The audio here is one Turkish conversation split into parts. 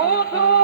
mundo.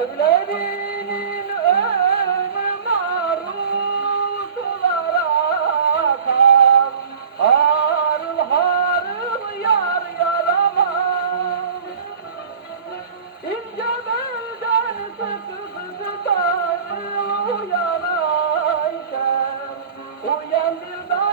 Evlerinin önü marul sulara akar Harıl yar yaramaz. İnce belden sıkı sıkı sarıl uyanayken Uyan bir tanem